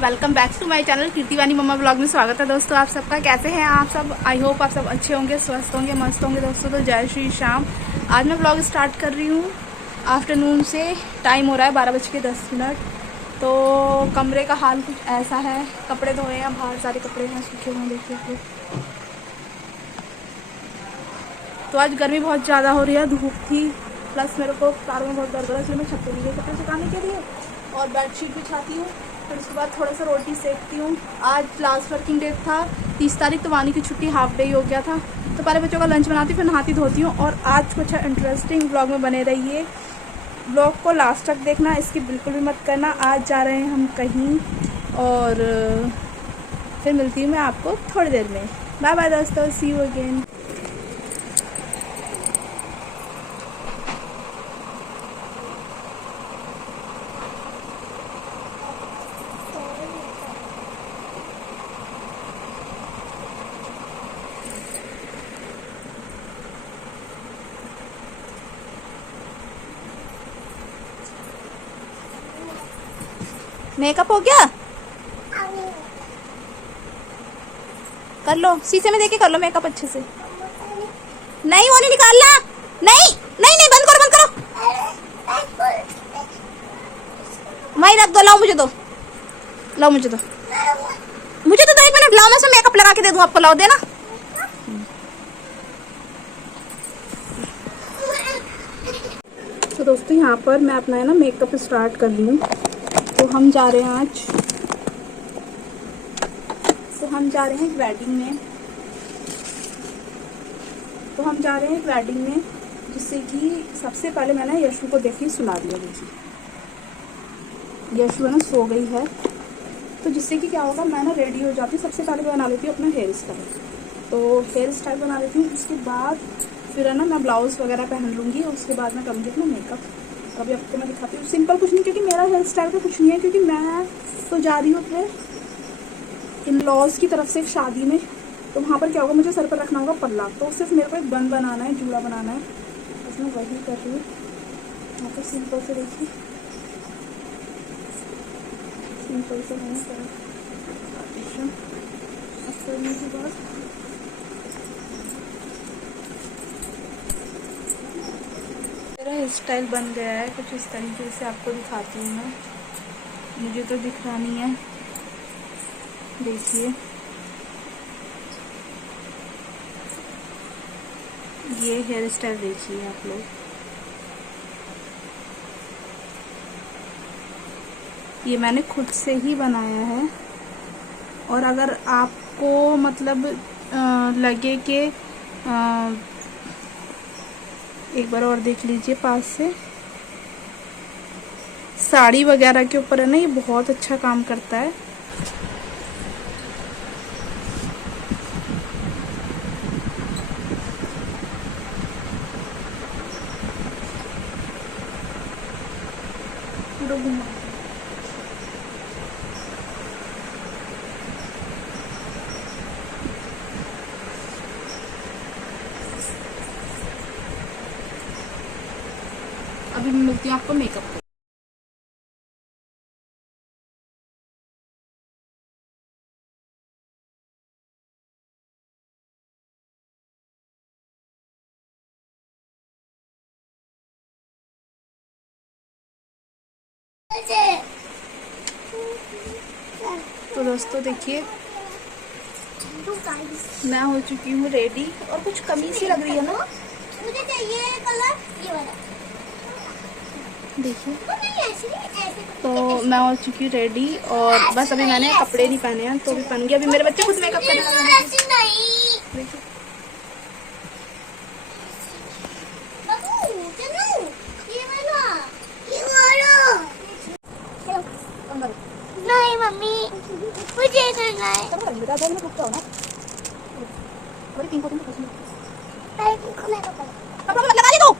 Welcome back to my channel Kirti Vani mamma blog में स्वागत है दोस्तों आप सबका। कैसे हैं आप सब? आई होप आप सब अच्छे होंगे, स्वस्थ होंगे, मस्त होंगे दोस्तों। तो जय श्री श्याम। आज मैं ब्लॉग स्टार्ट कर रही हूँ आफ्टरनून से। टाइम हो रहा है 12:10। तो कमरे का हाल कुछ ऐसा है। कपड़े धोए हैं बाहर, सारे कपड़े हैं सूखे हुए, देखिए आप लोग। तो आज गर्मी बहुत ज़्यादा हो रही है, धूप थी, प्लस मेरे को पैरों में बहुत दर्द हो रहा है, इसलिए मैं छत पे गई कपड़े सुखाने के लिए और बेडशीट बिछाती हूँ। फिर उसके बाद थोड़ा सा रोटी सेकती हूँ। आज लास्ट वर्किंग डे था 30 तारीख, तो वानी की छुट्टी हाफ डे ही हो गया था। तो पहले बच्चों का लंच बनाती हूँ, फिर नहाती धोती हूँ। और आज कुछ इंटरेस्टिंग ब्लॉग में बने रहिए, ब्लॉग को लास्ट तक देखना, इसकी बिल्कुल भी मत करना। आज जा रहे हैं हम कहीं और फिर मिलती हूँ मैं आपको थोड़ी देर में। बाय बाय दोस्तों, सी यू अगेन। मेकअप हो गया? कर लो, शीशे में देखे कर लो मेकअप अच्छे से। नहीं वो नहीं निकालना, नहीं नहीं नहीं, बंद करो बंद करो। मैं रख दो, लाओ मुझे दो, लाओ मुझे दो, मुझे तो 1 मिनट लाओ, मैं से मेकअप लगा के दे दूं आपको। लाओ देना। तो दोस्तों यहाँ पर मैं अपना है ना मेकअप स्टार्ट कर रही हूँ। तो हम जा रहे हैं आज, एक वेडिंग में। जिससे कि सबसे पहले मैंने यशु को देखी सुला दिया। देखिए यशु है ना सो गई है, तो जिससे कि क्या होगा, मैं ना रेडी हो जाती हूँ। सबसे पहले मैं बना लेती हूँ अपना हेयर स्टाइल। तो हेयर स्टाइल बना लेती हूँ, उसके बाद फिर है ना मैं ब्लाउज वगैरह पहन लूँगी। उसके बाद मैं करूँगी अपना मेकअप। अभी आपको मैं दिखाती हूँ। सिंपल कुछ नहीं, क्योंकि मेरा हेयर स्टाइल का कुछ नहीं है, क्योंकि मैं तो जा रही हूँ अपने इन लॉज की तरफ से एक शादी में। तो वहाँ पर क्या होगा, मुझे सर पर रखना होगा पल्ला। तो सिर्फ मेरे को एक बन बनाना है, जूड़ा बनाना है, बस मैं वही कर रही हूँ। यहाँ पर सिंपल से देखिए, सिंपल से मैंने करने के बाद मेरा हेयर स्टाइल बन गया है कुछ इस तरीके से। आपको दिखाती हूँ मैं, मुझे तो दिख रहा नहीं है, देखिए ये हेयर स्टाइल देखिए आप लोग। ये मैंने खुद से ही बनाया है। और अगर आपको मतलब लगे कि एक बार और देख लीजिए पास से, साड़ी वगैरह के ऊपर है ना ये बहुत अच्छा काम करता है। पूरा घुमा अभी मिलती हूँ आपको मेकअप पे। तो दोस्तों देखिए मैं हो चुकी हूँ रेडी, और कुछ कमी सी लग रही है ना, मुझे चाहिए कलर ये वाला। देखिए। तो मैं हो चुकी हूँ रेडी, और बस अभी मैंने कपड़े नहीं पहने हैं, तो अभी पहन गया। अभी मेरे बच्चे खुद मेकअप करने लगे। देखिए नहीं मम्मी, मुझे करना है। लगा दी तू।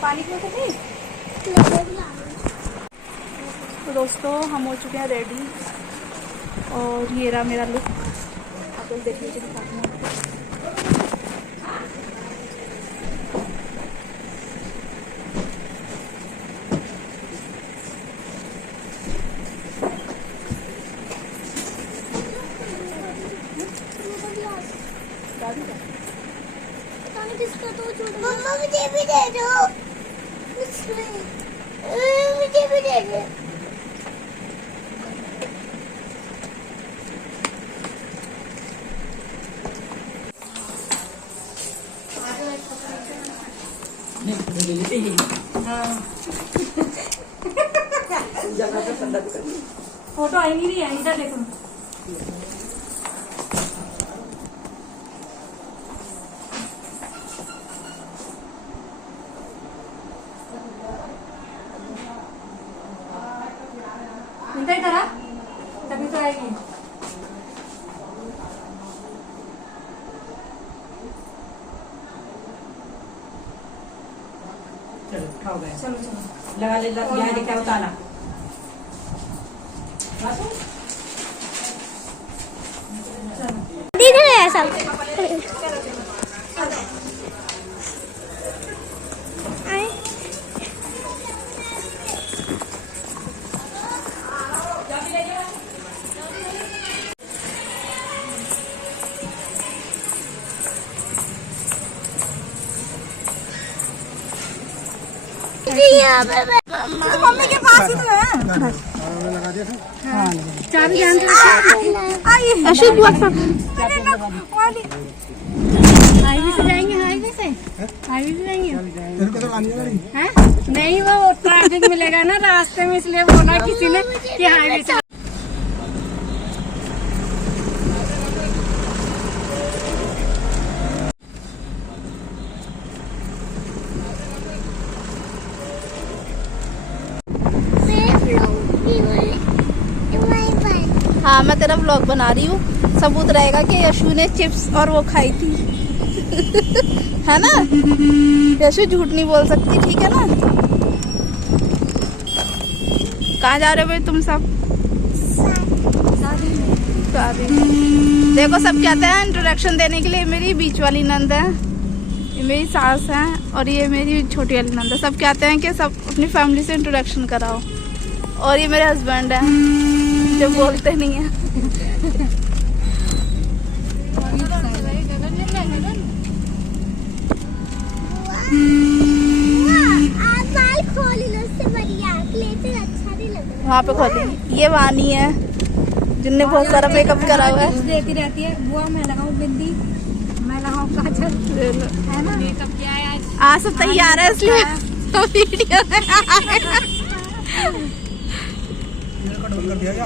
पानी की बोतल नहीं। तो दोस्तों हम हो चुके हैं रेडी, और ये रहा मेरा लुक, आप लोग देख लीजिए, दिखाती हूँ आपको। मम्मा मुझे भी दे दो, मुझे भी दे दो। फोटो आई नहीं रही है, इधर देखो। इधर आ, तभी तो आएगी। चलो खाओ गए, चलो चलो लगा ले, यहाँ लेके आओ ताला। दीदी ने ऐसा मम्मी के पास ही तो है। चाबी ध्यान से आइए। अशोक हाईवे से जाएंगे, हाईवे से जाएंगे। हैं? नहीं, वो ट्रैफिक मिलेगा ना रास्ते में, इसलिए बोला किसी ने कि हाईवे से। हाँ, मैं तेरा व्लॉग बना रही हूँ, सबूत रहेगा कि यशु ने चिप्स और वो खाई थी। है ना, यशु झूठ नहीं बोल सकती, ठीक है ना। कहाँ जा रहे हो भाई तुम सब? शादी में। देखो सब कहते हैं इंट्रोडक्शन देने के लिए, मेरी बीच वाली नंद है, ये मेरी सास है और ये मेरी छोटी वाली नंद है। सब कहते हैं कि सब अपनी फैमिली से इंट्रोडक्शन कराओ। और ये मेरे हस्बैंड है जो बोलते नहीं है। वहाँ पे खोली, ये वानी है जिनने बहुत सारा मेकअप करा हुआ है। देती रहती है, बुआ मैं लगाऊं बिंदी, मैं लगाऊं काजल, है ना। मेकअप किया है आज सब तैयार है, इसलिए वीडियो में कर दिया क्या?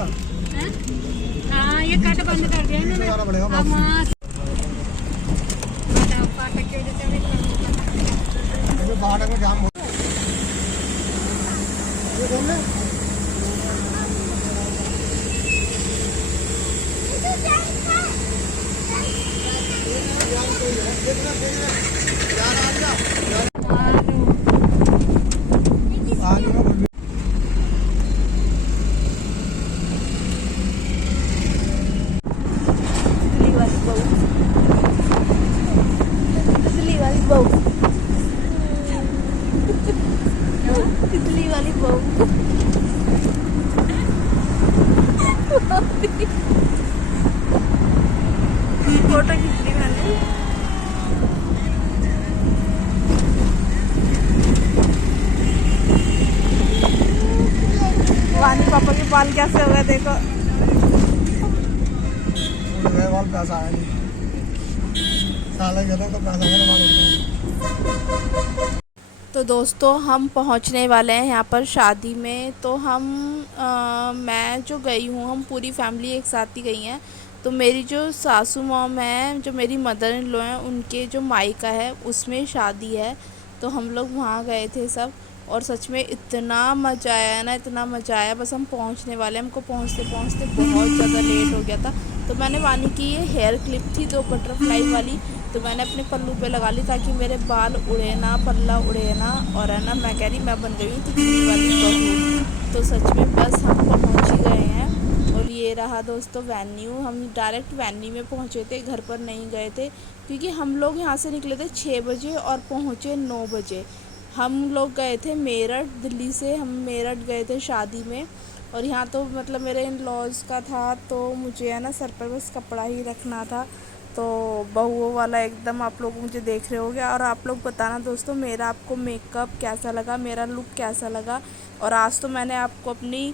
हाँ, ये कट बंद कर दिया इन्होंने। अब वहाँ फाटक की वजह से फाटक में जाम हो तितली वाली बहू। फोटो खींच ली मैंने। वानी पापा के बाल कैसे हो गए देखो। बाल पैसा आया नहीं, साला गया तो पैसा मेरा बाल। तो दोस्तों हम पहुंचने वाले हैं यहाँ पर शादी में। तो हम मैं जो गई हूँ, हम पूरी फैमिली एक साथ ही गई हैं। तो मेरी जो सासू मॉम है, जो मेरी मदर इन लॉ हैं, उनके जो मायका है उसमें शादी है। तो हम लोग वहाँ गए थे सब, और सच में इतना मज़ा आया ना, इतना मज़ा आया। बस हम पहुँचने वाले, हमको पहुँचते पहुँचते बहुत ज़्यादा लेट हो गया था। तो मैंने वानी की ये हेयर क्लिप थी 2 बटरफ्लाई वाली, तो मैंने अपने पल्लू पे लगा ली ताकि मेरे बाल उड़े ना, पल्ला उड़े ना। और है ना, मैं कह रही मैं बन गई हूँ तितली वाली बहू। तो सच में बस हम पहुँच ही गए हैं। और ये ये रहा दोस्तों वेन्यू। हम डायरेक्ट वेन्यू में पहुँचे थे, घर पर नहीं गए थे, क्योंकि हम लोग यहाँ से निकले थे 6 बजे और पहुँचे 9 बजे। हम लोग गए थे मेरठ, दिल्ली से हम मेरठ गए थे शादी में। और यहाँ तो मतलब मेरे इन लॉज का था, तो मुझे है ना सर पर बस कपड़ा ही रखना था। तो बहुओं वाला एकदम आप लोग मुझे देख रहे होगे। और आप लोग बताना दोस्तों मेरा आपको मेकअप कैसा लगा, मेरा लुक कैसा लगा। और आज तो मैंने आपको अपनी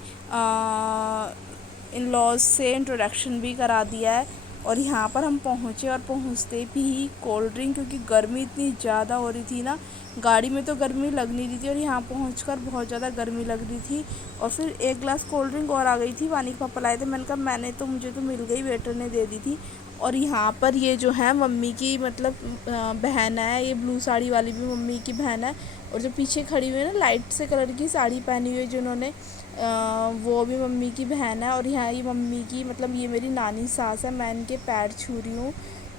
इन लॉज से इंट्रोडक्शन भी करा दिया है। और यहाँ पर हम पहुँचे और पहुँचते भी कोल्ड ड्रिंक, क्योंकि गर्मी इतनी ज़्यादा हो रही थी ना, गाड़ी में तो गर्मी लग नहीं रही थी और यहाँ पहुँचकर बहुत ज़्यादा गर्मी लग रही थी। और फिर एक ग्लास कोल्ड ड्रिंक और आ गई थी, वानी के पापा लाए थे। मैंने कहा मुझे तो मिल गई, वेटर ने दे दी थी। और यहाँ पर ये जो है मम्मी की मतलब बहन है, ये ब्लू साड़ी वाली भी मम्मी की बहन है। और जो पीछे खड़ी हुई है ना लाइट से कलर की साड़ी पहनी हुई है जिन्होंने, वो भी मम्मी की बहन है। और यहाँ ये मम्मी की मतलब ये मेरी नानी सास है। मैं इनके पैर छू रही हूँ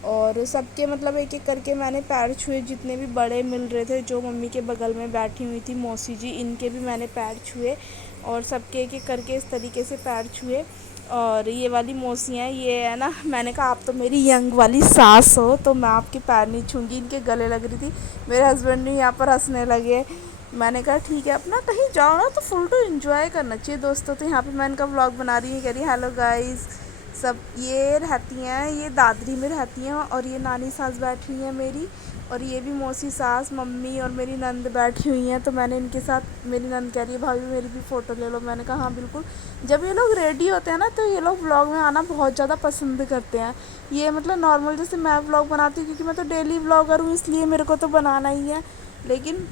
और सबके मतलब एक एक करके मैंने पैर छुए, जितने भी बड़े मिल रहे थे। जो मम्मी के बगल में बैठी हुई थी मौसी जी, इनके भी मैंने पैर छुए और सबके एक एक करके इस तरीके से पैर छुए। और ये वाली मौसियाँ ये है ना, मैंने कहा आप तो मेरी यंग वाली सास हो, तो मैं आपके पैर नहीं छूँगी। इनके गले लग रही थी। मेरे हस्बैंड भी यहाँ पर हंसने लगे। मैंने कहा ठीक है, अपना कहीं जाओ ना तो फुल टू एंजॉय करना चाहिए दोस्तों। तो यहाँ पे मैं इनका व्लॉग बना रही हूँ, कह रही हेलो गाइस। सब ये रहती हैं, ये दादरी में रहती हैं और ये नानी सास बैठी हुई है मेरी। और ये भी मौसी सास, मम्मी और मेरी नंद बैठी हुई हैं। तो मैंने इनके साथ, मेरी नंद कह रही है भाभी मेरी भी फ़ोटो ले लो। मैंने कहा हाँ बिल्कुल। जब ये लोग रेडी होते हैं ना तो ये लोग व्लॉग में आना बहुत ज़्यादा पसंद करते हैं। ये मतलब नॉर्मल जैसे मैं व्लॉग बनाती हूँ, क्योंकि मैं तो डेली व्लॉगर हूँ, इसलिए मेरे को तो बनाना ही है। लेकिन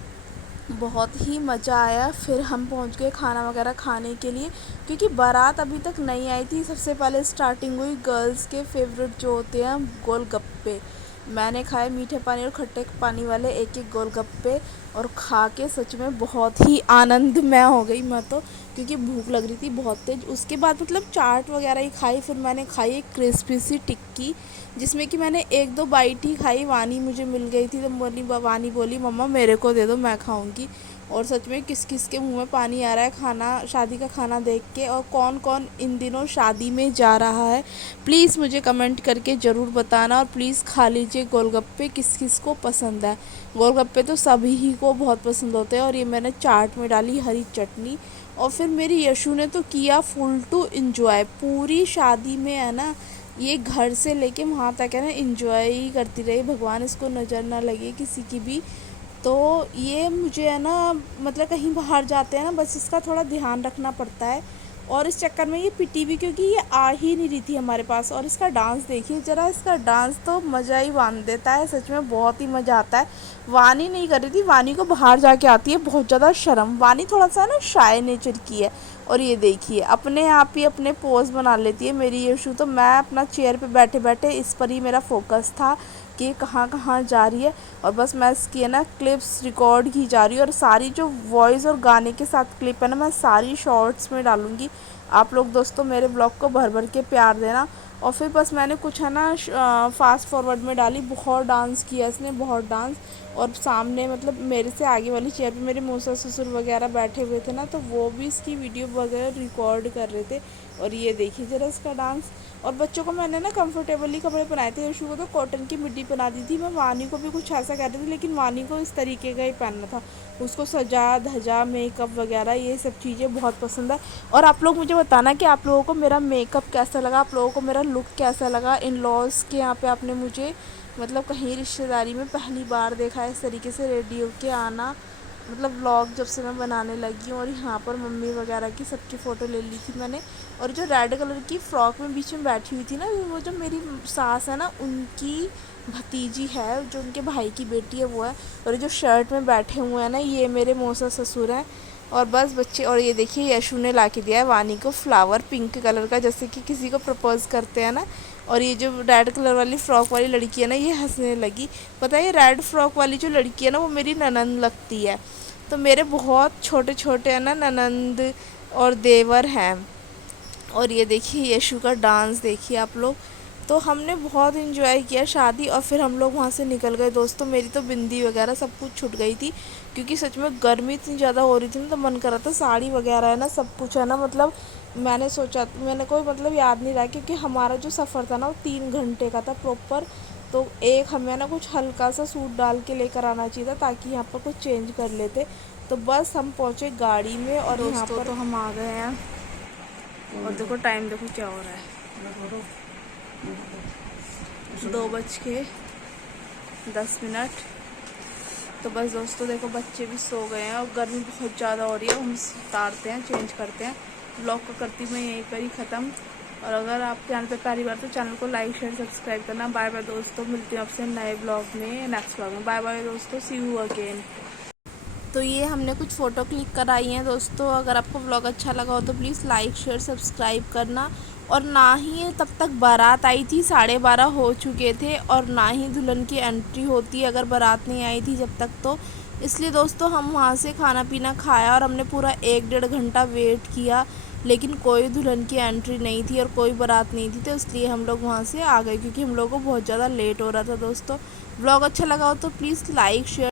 बहुत ही मज़ा आया। फिर हम पहुंच गए खाना वगैरह खाने के लिए, क्योंकि बारात अभी तक नहीं आई थी। सबसे पहले स्टार्टिंग हुई गर्ल्स के फेवरेट जो होते हैं गोलगप्पे। मैंने खाए मीठे पानी और खट्टे पानी वाले एक एक गोलगप्पे, और खा के सच में बहुत ही आनंदमय हो गई मैं तो, क्योंकि भूख लग रही थी बहुत तेज़। उसके बाद मतलब चाट वगैरह ही खाई। फिर मैंने खाई एक क्रिस्पी सी टिक्की, जिसमें कि मैंने 1-2 बाइट ही खाई। वानी मुझे मिल गई थी तो वानी बोली मम्मा मेरे को दे दो, मैं खाऊंगी। और सच में किस किस के मुंह में पानी आ रहा है खाना, शादी का खाना देख के। और कौन कौन इन दिनों शादी में जा रहा है प्लीज़ मुझे कमेंट करके ज़रूर बताना। और प्लीज़ खा लीजिए गोलगप्पे, किस किस को पसंद है। गोलगप्पे तो सभी ही को बहुत पसंद होते हैं। और ये मैंने चाट में डाली हरी चटनी। और फिर मेरी यशु ने तो किया फुल टू इंजॉय। पूरी शादी में है ना, ये घर से लेके वहाँ तक है ना इंजॉय ही करती रही। भगवान इसको नज़र ना लगे किसी की भी। तो ये मुझे है ना मतलब कहीं बाहर जाते हैं ना, बस इसका थोड़ा ध्यान रखना पड़ता है। और इस चक्कर में ये पिटी भी, क्योंकि ये आ ही नहीं रही थी हमारे पास। और इसका डांस देखिए ज़रा, इसका डांस तो मज़ा ही बांध देता है, सच में बहुत ही मज़ा आता है। वानी नहीं कर रही थी, वानी को बाहर जाके आती है बहुत ज़्यादा शर्म। वानी थोड़ा सा ना शाय नेचर की है। और ये देखिए अपने आप ही अपने पोज बना लेती है मेरी यशु। तो मैं अपना चेयर पे बैठे बैठे इस पर ही मेरा फोकस था कि कहाँ कहाँ जा रही है। और बस मैं इसकी है ना क्लिप्स रिकॉर्ड की जा रही हूँ। और सारी जो वॉइस और गाने के साथ क्लिप है ना, मैं सारी शॉर्ट्स में डालूँगी। आप लोग दोस्तों मेरे ब्लॉग को भर भर के प्यार देना। और फिर बस मैंने कुछ है ना फास्ट फॉरवर्ड में डाली। बहुत डांस किया इसने, बहुत डांस। और सामने मतलब मेरे से आगे वाली चेयर पे मेरे मौसा ससुर वगैरह बैठे हुए थे ना, तो वो भी इसकी वीडियो वगैरह रिकॉर्ड कर रहे थे। और ये देखिए ज़रा इसका डांस। और बच्चों को मैंने ना कंफर्टेबली कपड़े पहनाए थे। यशु को तो कॉटन की मिड्डी पहना दी थी। मैं वानी को भी कुछ ऐसा कह रही थी, लेकिन वानी को इस तरीके का ही पहनना था। उसको सजा धजा मेकअप वगैरह ये सब चीज़ें बहुत पसंद है। और आप लोग मुझे बताना कि आप लोगों को मेरा मेकअप कैसा लगा, आप लोगों को मेरा लुक कैसा लगा। इन लॉज के यहाँ पे आपने मुझे मतलब कहीं रिश्तेदारी में पहली बार देखा है इस तरीके से रेडी होके आना। मतलब व्लॉग जब से मैं बनाने लगी हूँ। और यहाँ पर मम्मी वगैरह की सबकी फ़ोटो ले ली थी मैंने। और जो रेड कलर की फ़्रॉक में बीच में बैठी हुई थी ना, वो जो मेरी सास है ना उनकी भतीजी है, जो उनके भाई की बेटी है वो है। और जो शर्ट में बैठे हुए हैं ना, ये मेरे मौसा ससुर हैं। और बस बच्चे। और ये देखिए यशु ने ला के दिया है वानी को फ्लावर पिंक कलर का, जैसे कि किसी को प्रपोज़ करते हैं ना। और ये जो रेड कलर वाली फ़्रॉक वाली लड़की है ना, ये हंसने लगी। पता है ये रेड फ्रॉक वाली जो लड़की है ना, वो मेरी ननंद लगती है। तो मेरे बहुत छोटे छोटे है ना ननंद और देवर हैं। और ये देखिए यशु का डांस देखिए आप लोग, तो हमने बहुत इन्जॉय किया शादी और फिर हम लोग वहाँ से निकल गए दोस्तों। मेरी तो बिंदी वगैरह सब कुछ छूट गई थी क्योंकि सच में गर्मी इतनी ज़्यादा हो रही थी ना, तो मन कर रहा था साड़ी वगैरह है ना सब कुछ है ना, मतलब मैंने सोचा, मैंने कोई मतलब याद नहीं रहा क्योंकि हमारा जो सफ़र था ना वो 3 घंटे का था प्रॉपर। तो एक हमें ना कुछ हल्का सा सूट डाल के लेकर आना चाहिए था ताकि यहाँ पर कुछ चेंज कर लेते। तो बस हम पहुँचे गाड़ी में और यहाँ पर तो हम आ गए हैं और देखो टाइम देखो क्या हो रहा है, 2:10। तो बस दोस्तों देखो बच्चे भी सो गए हैं और गर्मी बहुत ज़्यादा हो रही है। हम उतारते हैं, चेंज करते हैं। ब्लॉग को करती मैं यहीं पर ही ख़त्म। और अगर आप चैनल पे पहली बार तो चैनल को लाइक शेयर सब्सक्राइब करना। बाय बाय दोस्तों, मिलती हूँ आपसे नए ब्लॉग में, नेक्स्ट ब्लॉग में। बाय बाय दोस्तों, सी यू अगेन। तो ये हमने कुछ फ़ोटो क्लिक कराई हैं दोस्तों। अगर आपको व्लॉग अच्छा लगा हो तो प्लीज़ लाइक शेयर सब्सक्राइब करना। और ना ही तब तक बारात आई थी, 12:30 हो चुके थे और ना ही दुल्हन की एंट्री होती अगर बारात नहीं आई थी जब तक। तो इसलिए दोस्तों हम वहाँ से खाना पीना खाया और हमने पूरा 1-1.5 घंटा वेट किया, लेकिन कोई दुल्हन की एंट्री नहीं थी और कोई बारात नहीं थी। तो इसलिए हम लोग वहाँ से आ गए क्योंकि हम लोगों को बहुत ज़्यादा लेट हो रहा था दोस्तों। व्लॉग अच्छा लगा हो तो प्लीज़ लाइक शेयर